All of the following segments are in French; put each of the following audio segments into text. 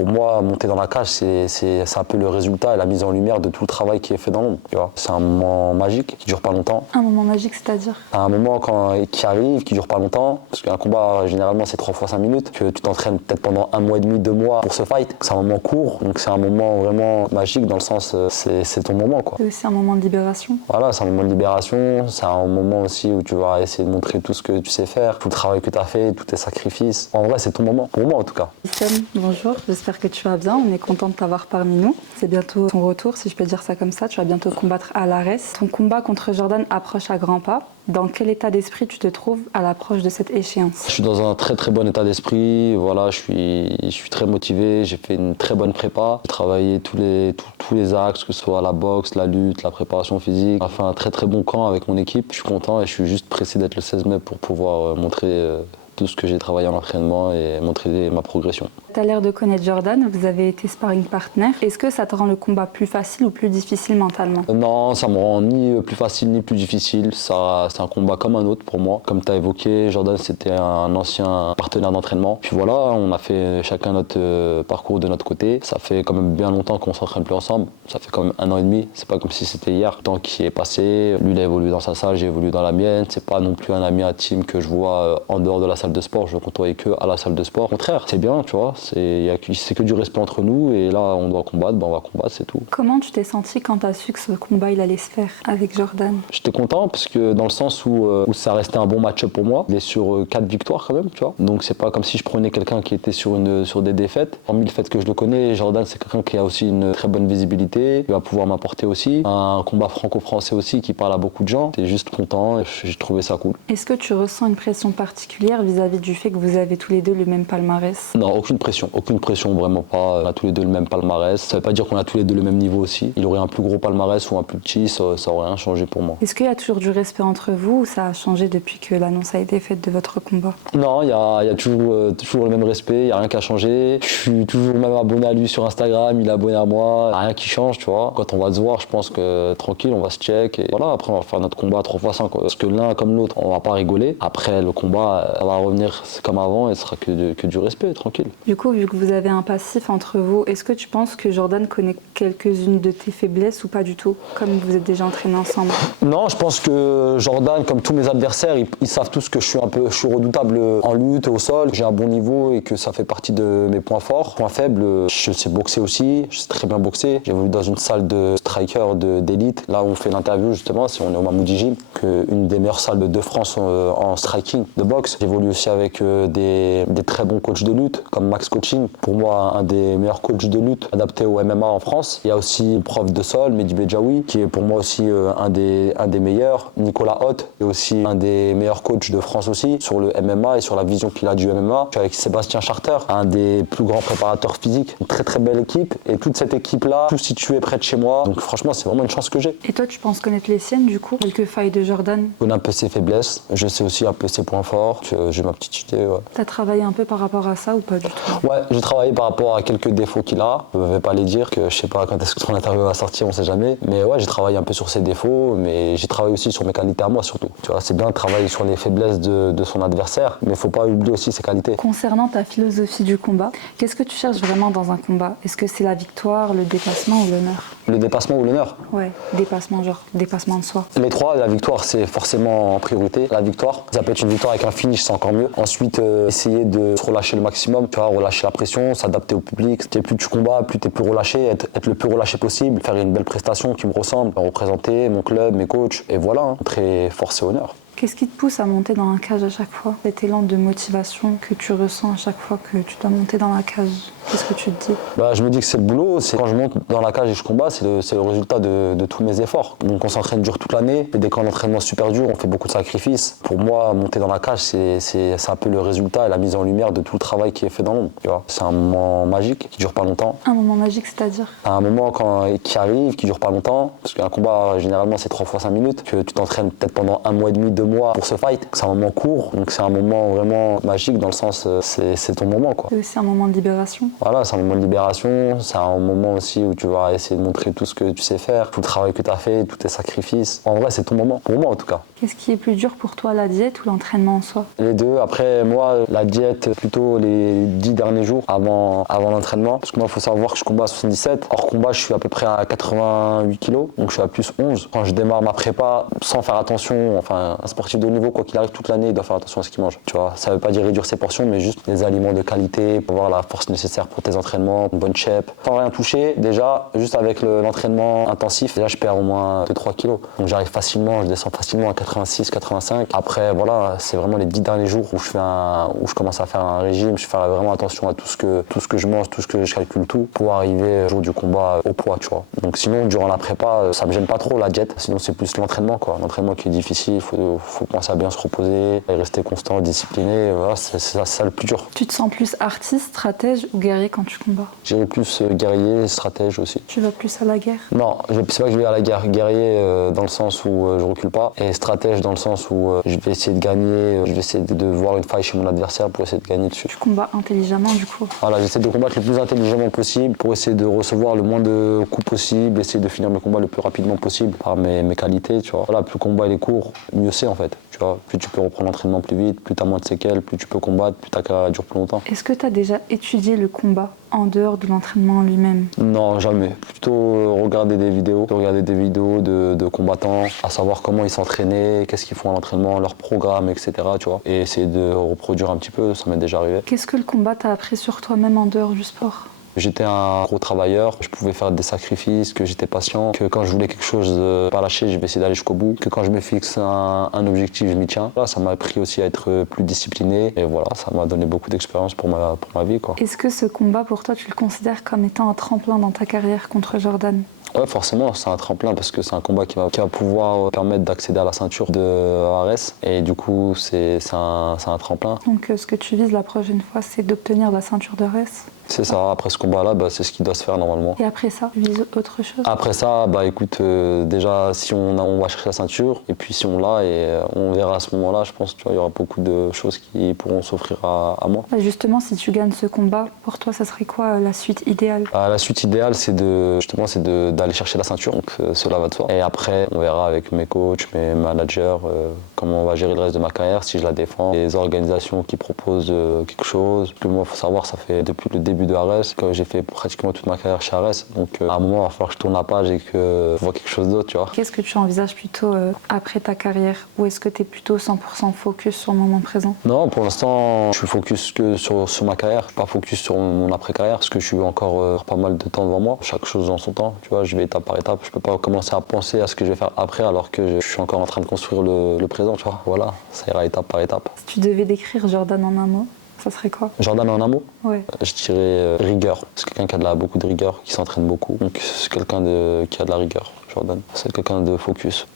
Pour moi, monter dans la cage, c'est un peu le résultat et la mise en lumière de tout le travail qui est fait dans l'ombre. C'est un moment magique qui dure pas longtemps. Un moment magique, c'est-à-dire? Un moment qui arrive, qui dure pas longtemps, parce qu'un combat, généralement, c'est 3 fois 5 minutes, que tu t'entraînes peut-être pendant 1 mois et demi, 2 mois pour ce fight. C'est un moment court, donc c'est un moment vraiment magique dans le sens, c'est ton moment, quoi. C'est aussi un moment de libération. Voilà, c'est un moment de libération, c'est un moment aussi où tu vas essayer de montrer tout ce que tu sais faire, tout le travail que tu as fait, tous tes sacrifices. En vrai, c'est ton moment, pour moi en tout cas. Wissem, bonjour, j'espère que tu vas bien, on est content de t'avoir parmi nous. C'est bientôt ton retour, si je peux dire ça comme ça, tu vas bientôt combattre à l'ARES. Ton combat contre Jordan approche à grands pas. Dans quel état d'esprit tu te trouves à l'approche de cette échéance? Je suis dans un très très bon état d'esprit, voilà, je suis très motivé, j'ai fait une très bonne prépa, j'ai travaillé tous les axes, que ce soit la boxe, la lutte, la préparation physique. On a fait un très très bon camp avec mon équipe, je suis content et je suis juste pressé d'être le 16 mai pour pouvoir montrer tout ce que j'ai travaillé en entraînement et montrer ma progression. Tu as l'air de connaître Jordan, vous avez été sparring partner. Est-ce que ça te rend le combat plus facile ou plus difficile mentalement? Non, ça me rend ni plus facile ni plus difficile. C'est un combat comme un autre pour moi. Comme tu as évoqué, Jordan c'était un ancien partenaire d'entraînement. Puis voilà, on a fait chacun notre parcours de notre côté. Ça fait quand même bien longtemps qu'on s'entraîne plus ensemble. Ça fait quand même 1 an et demi. C'est pas comme si c'était hier. Le temps qui est passé, lui il a évolué dans sa salle, j'ai évolué dans la mienne. C'est pas non plus un ami intime que je vois en dehors de la salle de sport. Je le côtoie que à la salle de sport. Au contraire, c'est bien, tu vois. C'est que du respect entre nous et là on doit combattre, on va combattre, c'est tout. Comment tu t'es senti quand tu as su que ce combat il allait se faire avec Jordan? J'étais content parce que dans le sens où ça restait un bon match-up pour moi. Il est sur 4 victoires quand même, tu vois. Donc c'est pas comme si je prenais quelqu'un qui était sur des défaites. Hormis le fait que je le connais, Jordan c'est quelqu'un qui a aussi une très bonne visibilité, il va pouvoir m'apporter aussi. Un combat franco-français aussi qui parle à beaucoup de gens. J'étais juste content et j'ai trouvé ça cool. Est-ce que tu ressens une pression particulière vis-à-vis du fait que vous avez tous les deux le même palmarès? Non, aucune pression, vraiment pas. On a tous les deux le même palmarès. Ça veut pas dire qu'on a tous les deux le même niveau aussi. Il aurait un plus gros palmarès ou un plus petit, ça aurait rien changé pour moi. Est-ce qu'il y a toujours du respect entre vous ou ça a changé depuis que l'annonce a été faite de votre combat? Non, il y a toujours le même respect, il n'y a rien qui a changé. Je suis toujours même abonné à lui sur Instagram, il est abonné à moi, rien qui change, tu vois. Quand on va se voir, je pense que tranquille, on va se check et voilà, après on va faire notre combat 3 fois 5. Parce que l'un comme l'autre, on va pas rigoler. Après le combat, ça va revenir comme avant et ce sera que du respect, tranquille. Du coup, vu que vous avez un passif entre vous, est-ce que tu penses que Jordan connaît quelques-unes de tes faiblesses ou pas du tout, comme vous êtes déjà entraînés ensemble? Non, je pense que Jordan, comme tous mes adversaires, ils savent tous que je suis redoutable en lutte, au sol, j'ai un bon niveau et que ça fait partie de mes points forts. Point faible, je sais boxer aussi, je sais très bien boxer. J'ai évolué dans une salle de striker d'élite, là où on fait l'interview justement, on est au Mamoudy Gym, une des meilleures salles de France en striking, de boxe. J'évolue aussi avec des très bons coachs de lutte, comme Max Coaching, pour moi un des meilleurs coachs de lutte adaptés au MMA en France. Il y a aussi le prof de sol, Mehdi Bedjaoui, qui est pour moi aussi un des meilleurs. Nicolas Hoth est aussi un des meilleurs coachs de France aussi, sur le MMA et sur la vision qu'il a du MMA. Je suis avec Sébastien Charter, un des plus grands préparateurs physiques. Une très très belle équipe et toute cette équipe-là, tout situé près de chez moi. Donc franchement, c'est vraiment une chance que j'ai. Et toi, tu penses connaître les siennes du coup? Quelques failles de Jordan? Je connais un peu ses faiblesses, je sais aussi un peu ses points forts, j'ai ma petite idée. Ouais. T'as travaillé un peu par rapport à ça ou pas du tout? Ouais, j'ai travaillé par rapport à quelques défauts qu'il a. Je ne vais pas les dire, que je sais pas quand est-ce que son interview va sortir, on sait jamais. Mais ouais, j'ai travaillé un peu sur ses défauts, mais j'ai travaillé aussi sur mes qualités à moi surtout. Tu vois, c'est bien de travailler sur les faiblesses de son adversaire, mais il ne faut pas oublier aussi ses qualités. Concernant ta philosophie du combat, qu'est-ce que tu cherches vraiment dans un combat? Est-ce que c'est la victoire, le dépassement ou l'honneur? Le dépassement ou l'honneur? Ouais, dépassement, genre dépassement de soi. Les trois, la victoire c'est forcément en priorité. La victoire, ça peut être une victoire avec un finish, c'est encore mieux. Ensuite, essayer de se relâcher le maximum, tu vois, relâcher la pression, s'adapter au public. Plus tu combats, plus tu es plus relâché, être le plus relâché possible, faire une belle prestation qui me ressemble, représenter mon club, mes coachs, et voilà, montrer force et honneur. Qu'est-ce qui te pousse à monter dans la cage à chaque fois? Cet élan de motivation que tu ressens à chaque fois que tu dois monter dans la cage, qu'est-ce que tu te dis? Je me dis que c'est le boulot, quand je monte dans la cage et je combats, c'est le résultat de tous mes efforts. Donc on s'entraîne dur toute l'année, et des camps d'entraînement super durs, on fait beaucoup de sacrifices. Pour moi, monter dans la cage, c'est un peu le résultat et la mise en lumière de tout le travail qui est fait dans l'ombre. C'est un moment magique qui dure pas longtemps. Un moment magique, c'est-à-dire? Un moment qui arrive, qui dure pas longtemps, parce qu'un combat, généralement, c'est 3 fois 5 minutes, que tu t'entraînes peut-être pendant 1 mois et demi, 2 mois pour ce fight. C'est un moment court, donc c'est un moment vraiment magique dans le sens, c'est ton moment, quoi. C'est aussi un moment de libération. Voilà, c'est un moment de libération, c'est un moment aussi où tu vas essayer de montrer tout ce que tu sais faire, tout le travail que tu as fait, tous tes sacrifices. En vrai, c'est ton moment, pour moi en tout cas. Qu'est-ce qui est plus dur pour toi, la diète ou l'entraînement en soi? Les deux. Après, moi, la diète, plutôt les 10 derniers jours avant l'entraînement. Parce que moi, il faut savoir que je combats à 77. Hors combat, je suis à peu près à 88 kilos, donc je suis à plus 11. Quand je démarre ma prépa, sans faire attention, enfin, un sportif de haut niveau, quoi qu'il arrive toute l'année, il doit faire attention à ce qu'il mange. Tu vois, ça veut pas dire réduire ses portions, mais juste des aliments de qualité pour avoir la force nécessaire pour tes entraînements, une bonne shape. Sans rien toucher, déjà, juste avec l'entraînement intensif, déjà, je perds au moins 2-3 kilos. Donc j'arrive facilement, je descends facilement à 86, 85. Après, voilà, c'est vraiment les 10 derniers jours où je commence à faire un régime, je fais vraiment attention à tout ce que je mange, tout ce que je calcule tout, pour arriver au jour du combat au poids, tu vois. Donc sinon, durant la prépa, ça me gêne pas trop la diète, sinon c'est plus l'entraînement, quoi. L'entraînement qui est difficile, il faut penser à bien se reposer, et rester constant, discipliné, voilà, c'est ça le plus dur. Tu te sens plus artiste, stratège ou guerrier quand tu combats? J'irai plus guerrier, stratège aussi. Tu vas plus à la guerre? Non, c'est pas que je vais à la guerre. Guerrier dans le sens où je recule pas, et stratège dans le sens où je vais essayer de gagner, je vais essayer de voir une faille chez mon adversaire pour essayer de gagner dessus. Tu combats intelligemment du coup? Voilà, j'essaie de combattre le plus intelligemment possible pour essayer de recevoir le moins de coups possible, essayer de finir mes combats le plus rapidement possible par mes qualités, tu vois. Voilà, plus le combat il est court, mieux c'est en fait, tu vois. Plus tu peux reprendre l'entraînement plus vite, plus tu as moins de séquelles, plus tu peux combattre, plus ta carrière dure plus longtemps. Est-ce que tu as déjà étudié le combat en dehors de l'entraînement lui-même? Non, jamais. Plutôt regarder des vidéos, de combattants, à savoir comment ils s'entraînaient, qu'est-ce qu'ils font à l'entraînement, leur programme, etc. Tu vois, et essayer de reproduire un petit peu, ça m'est déjà arrivé. Qu'est-ce que le combat t'a appris sur toi-même en dehors du sport? J'étais un gros travailleur, je pouvais faire des sacrifices, que j'étais patient, que quand je voulais quelque chose, pas lâcher, je vais essayer d'aller jusqu'au bout, que quand je me fixe un objectif, je m'y tiens. Là, ça m'a appris aussi à être plus discipliné, et voilà, ça m'a donné beaucoup d'expérience pour ma vie, quoi. Est-ce que ce combat, pour toi, tu le considères comme étant un tremplin dans ta carrière contre Jordan? Ouais, forcément, c'est un tremplin parce que c'est un combat qui va pouvoir permettre d'accéder à la ceinture de Ares, et du coup, c'est un tremplin. Donc, ce que tu vises la prochaine fois, c'est d'obtenir la ceinture d'Ares? C'est ça, après ce combat-là, c'est ce qui doit se faire normalement. Et après ça, tu vises autre chose? Après ça, écoute, déjà, si on va chercher la ceinture, et puis si on l'a, et on verra à ce moment-là, je pense, tu vois, il y aura beaucoup de choses qui pourront s'offrir à moi. Justement, si tu gagnes ce combat, pour toi, ça serait quoi la suite idéale? La suite idéale, c'est d'aller chercher la ceinture, donc cela va de soi. Et après, on verra avec mes coachs, mes managers, comment on va gérer le reste de ma carrière, si je la défends. Les organisations qui proposent quelque chose. Puis moi, il faut savoir, ça fait depuis le début de Ares que j'ai fait pratiquement toute ma carrière chez Ares. Donc à un moment, il va falloir que je tourne la page et que je vois quelque chose d'autre, tu vois. Qu'est-ce que tu envisages plutôt après ta carrière? Ou est-ce que tu es plutôt 100% focus sur le moment présent? Non, pour l'instant, je suis focus que sur ma carrière, pas focus sur mon après-carrière, parce que je suis encore pas mal de temps devant moi. Chaque chose en son temps, tu vois, je vais étape par étape. Je peux pas commencer à penser à ce que je vais faire après alors que je suis encore en train de construire le présent, tu vois. Voilà, ça ira étape par étape. Si tu devais décrire Jordan en un mot, ça serait quoi? Jordan en un mot? Ouais. Je dirais rigueur. C'est quelqu'un qui a beaucoup de rigueur, qui s'entraîne beaucoup. Donc c'est quelqu'un qui a de la rigueur, Jordan. C'est quelqu'un de focus.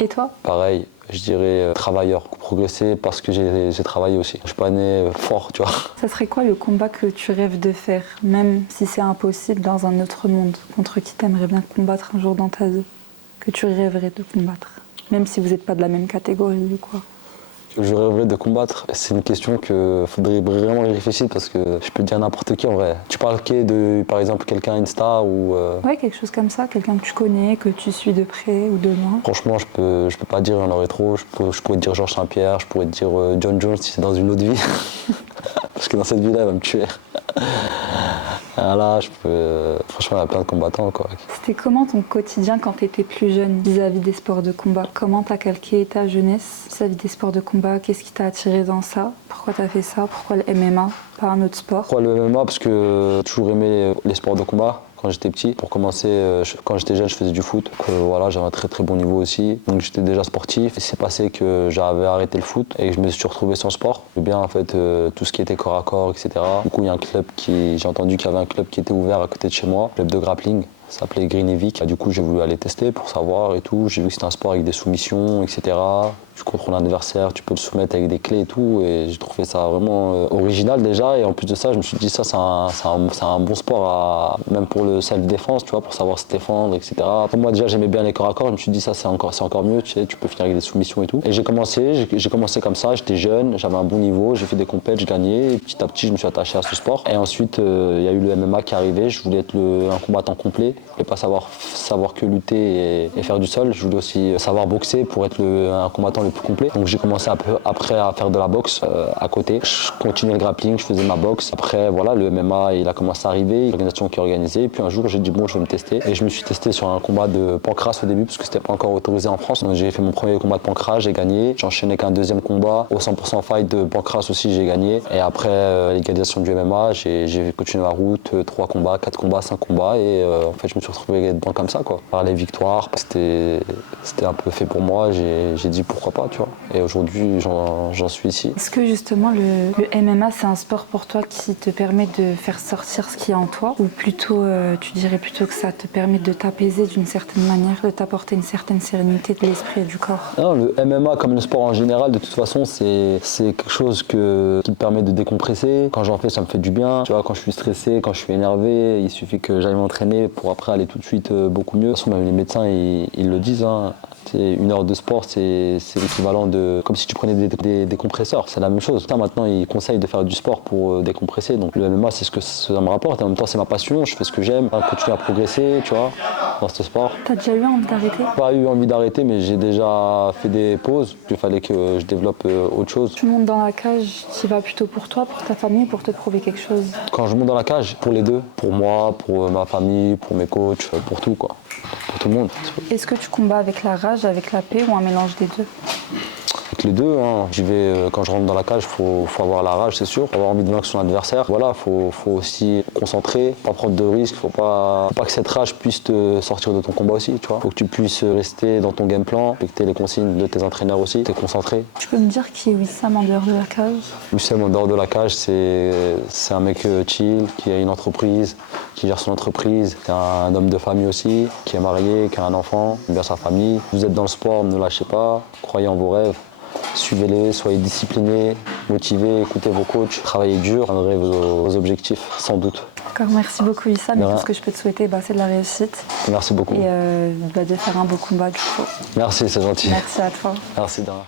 Et toi? Pareil, je dirais travailleur. Progresser parce que j'ai travaillé aussi. Je suis pas né fort, tu vois. Ça serait quoi le combat que tu rêves de faire, même si c'est impossible dans un autre monde? Contre qui t'aimerais bien combattre un jour dans ta vie? Que tu rêverais de combattre? Même si vous n'êtes pas de la même catégorie ou quoi? Que je rêverais de combattre, c'est une question qu'il faudrait vraiment y réfléchir parce que je peux dire n'importe qui en vrai. Tu parles de, par exemple, quelqu'un, une star ou... Ouais, quelque chose comme ça, quelqu'un que tu connais, que tu suis de près ou de loin. Franchement, je peux pas dire, il y en aurait trop. Je pourrais te dire Georges Saint-Pierre, je pourrais te dire John Jones si c'est dans une autre vie. Parce que dans cette vie-là, il va me tuer. Là, franchement, il y a plein de combattants, quoi. C'était comment ton quotidien quand tu étais plus jeune vis-à-vis des sports de combat? Comment tu as calqué ta jeunesse vis-à-vis des sports de combat? Qu'est-ce qui t'a attiré dans ça? Pourquoi tu as fait ça? Pourquoi le MMA, pas un autre sport? Pourquoi le MMA? Parce que j'ai toujours aimé les sports de combat. Quand j'étais petit, pour commencer, quand j'étais jeune, je faisais du foot. Donc, voilà, j'avais un très très bon niveau aussi. Donc j'étais déjà sportif. Il s'est passé que j'avais arrêté le foot et que je me suis retrouvé sans sport. J'aimais bien en fait tout ce qui était corps à corps, etc. Du coup, il y a j'ai entendu qu'il y avait un club qui était ouvert à côté de chez moi, club de grappling. Ça s'appelait Green Evic. Du coup, j'ai voulu aller tester pour savoir et tout. J'ai vu que c'était un sport avec des soumissions, etc. Tu contrôles l'adversaire, tu peux le soumettre avec des clés et tout. Et j'ai trouvé ça vraiment original déjà. Et en plus de ça, je me suis dit, ça, c'est un bon sport, même pour le self-défense, tu vois, pour savoir se défendre, etc. Pour moi, déjà, j'aimais bien les corps à corps. Je me suis dit, ça, c'est encore mieux, tu sais, tu peux finir avec des soumissions et tout. Et j'ai commencé comme ça. J'étais jeune, j'avais un bon niveau, j'ai fait des compètes, je gagnais. Et petit à petit, je me suis attaché à ce sport. Et ensuite, il y a eu le MMA qui est arrivé. Je voulais être un combattant complet. Je voulais pas savoir que lutter et faire du sol. Je voulais aussi savoir boxer pour être un combattant le plus complet. Donc j'ai commencé après à faire de la boxe à côté. Je continuais le grappling, je faisais ma boxe. Après voilà, le MMA il a commencé à arriver, l'organisation qui est organisée. Et puis un jour j'ai dit bon, je vais me tester. Et je me suis testé sur un combat de pancrace au début parce que c'était pas encore autorisé en France. Donc j'ai fait mon premier combat de pancrace, j'ai gagné. J'ai enchaîné avec un deuxième combat au 100% fight de pancrace aussi, j'ai gagné. Et après l'égalisation du MMA, j'ai continué ma route, 3 combats, 4 combats, 5 combats. Et en fait je me suis retrouvé dedans comme ça quoi. Par les victoires, c'était un peu fait pour moi. J'ai dit pourquoi pas, tu vois. Et aujourd'hui, j'en suis ici. Est-ce que justement le MMA, c'est un sport pour toi qui te permet de faire sortir ce qu'il y a en toi? Ou plutôt, tu dirais plutôt que ça te permet de t'apaiser d'une certaine manière, de t'apporter une certaine sérénité de l'esprit et du corps? Non, le MMA, comme le sport en général, de toute façon, c'est quelque chose qui me permet de décompresser. Quand j'en fais, ça me fait du bien. Tu vois, quand je suis stressé, quand je suis énervé, il suffit que j'aille m'entraîner pour après aller tout de suite beaucoup mieux. De toute façon, même les médecins, ils le disent, hein. 1 heure de sport, c'est l'équivalent de... comme si tu prenais des compresseurs, c'est la même chose. Maintenant, ils conseillent de faire du sport pour décompresser. Donc le MMA, c'est ce que ça me rapporte. Et en même temps, c'est ma passion, je fais ce que j'aime. Je continue à progresser, tu vois, dans ce sport. T'as déjà eu envie d'arrêter? Pas eu envie d'arrêter, mais j'ai déjà fait des pauses. Il fallait que je développe autre chose. Tu montes dans la cage, tu vas plutôt pour toi, pour ta famille, pour te prouver quelque chose? Quand je monte dans la cage, pour les deux. Pour moi, pour ma famille, pour mes coachs, pour tout, quoi. Pour tout le monde. Est-ce que tu combats avec la rage, avec la paix ou un mélange des deux? Avec les deux, hein. J'y vais, quand je rentre dans la cage, faut avoir la rage, c'est sûr. Faut avoir envie de vaincre son adversaire. Voilà, faut aussi concentrer, pas prendre de risques. Faut pas que cette rage puisse te sortir de ton combat aussi, tu vois. Faut que tu puisses rester dans ton game plan, respecter les consignes de tes entraîneurs aussi, t'es concentré. Tu peux me dire qui est Wissam en dehors de la cage? Wissam en dehors de la cage, c'est un mec chill, qui a une entreprise, qui gère son entreprise. C'est un homme de famille aussi, qui est marié, qui a un enfant, qui aime bien sa famille. Vous êtes dans le sport, ne lâchez pas, croyez en vos rêves. Suivez-les, soyez disciplinés, motivés, écoutez vos coachs, travaillez dur, atteindrez vos objectifs, sans doute. D'accord, merci beaucoup Wissam. Et tout ce que je peux te souhaiter, c'est de la réussite. Merci beaucoup. Et de faire un beau combat du coup. Merci, c'est gentil. Merci à toi. Merci, Dara.